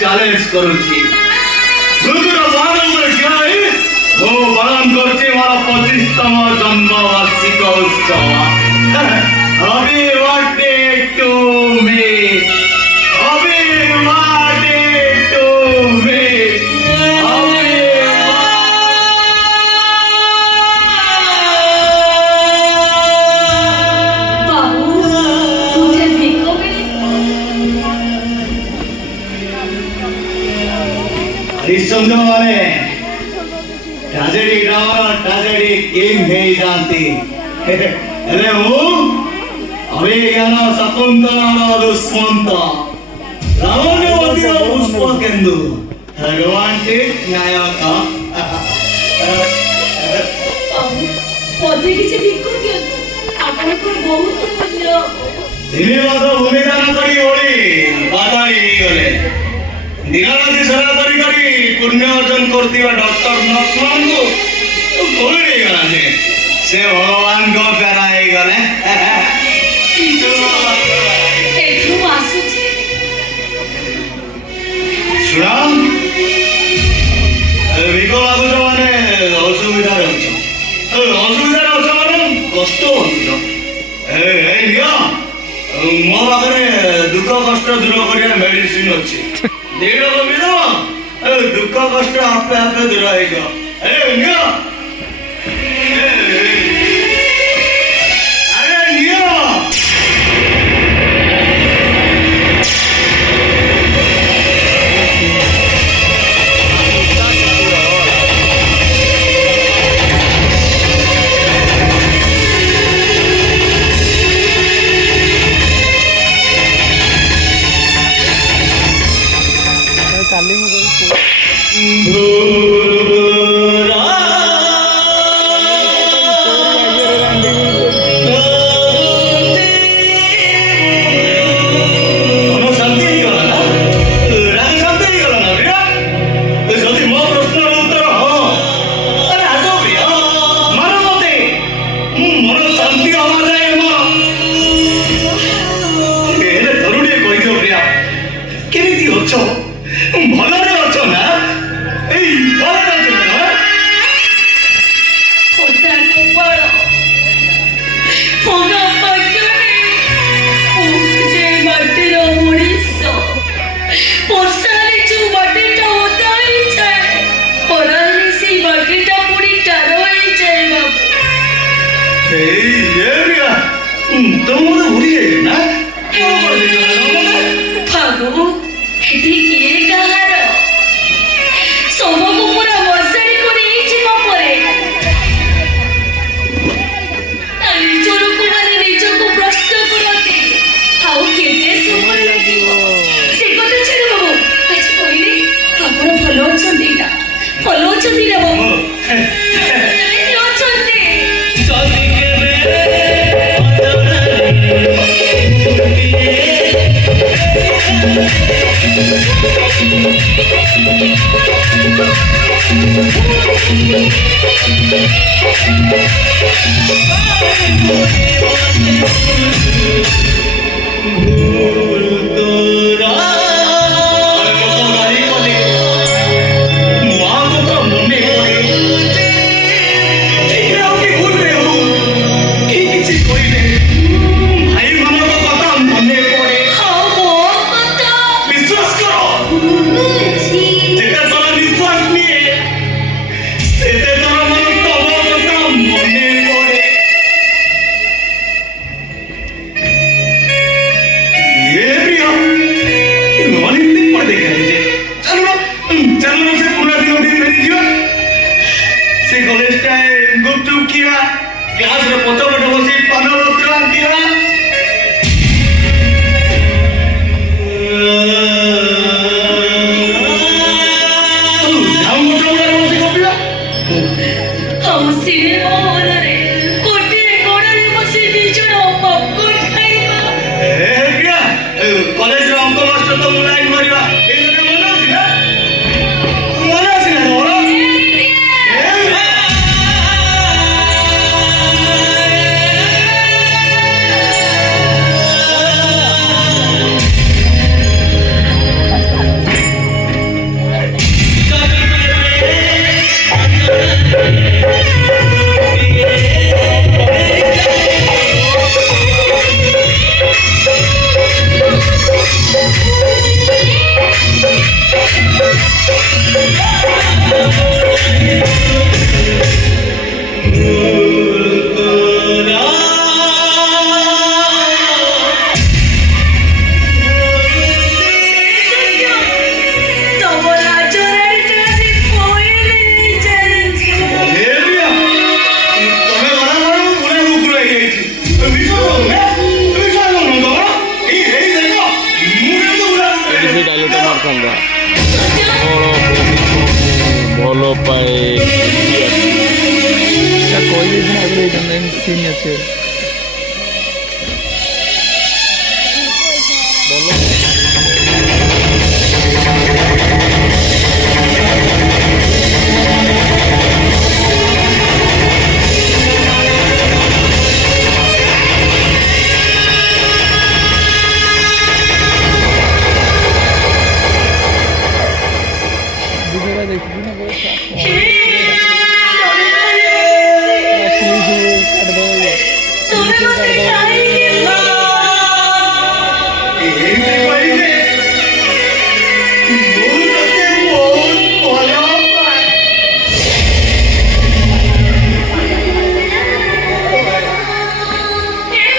Challenge କରୁଛି। ଦୁର୍ଗର ବାହାନ ଉପରେ ଠିଆ ହୋଇ ମୁଁ ପାଳନ କରୁଛି ମୋର 25ତମ ଜନ୍ମ ବାର୍ଷିକ ଉତ୍ସବ। Happy birthday to me. Happy birthday to me. Harishchandra माने ट्रेजेडी ड्रामा ट्रेजेडी किंग नहीं जानती अरे वो अभिज्ञान शकुंतला दुष्मंत रावणवती पुष्प केंदु भगवान के न्याय का पति किसी बिल्कुल क्या आपने को बहुत पुण्य धन्यवाद भूमिदान करी ओली बाताली गले दिनाराति सेवा करी करी पुण्य अर्जन करथिबा डॉक्टर नर्समान को कोई नहीं गला से भगवान को फेराई गले एठू आसु छे सुना विको लागु छ माने असुविधा रहछ माने कष्ट होछ ए निया मो पाखरे दुख कष्ट दूर करिया मेडिसिन अछि देर कमिलो दुख कष्ट आपे आपे दूर हो जाओ अरे निया अरे निया by NBR. କହିଦେଇଥିଲି ଆଗରୁ ଏଇଟା ତିନି ଅଛି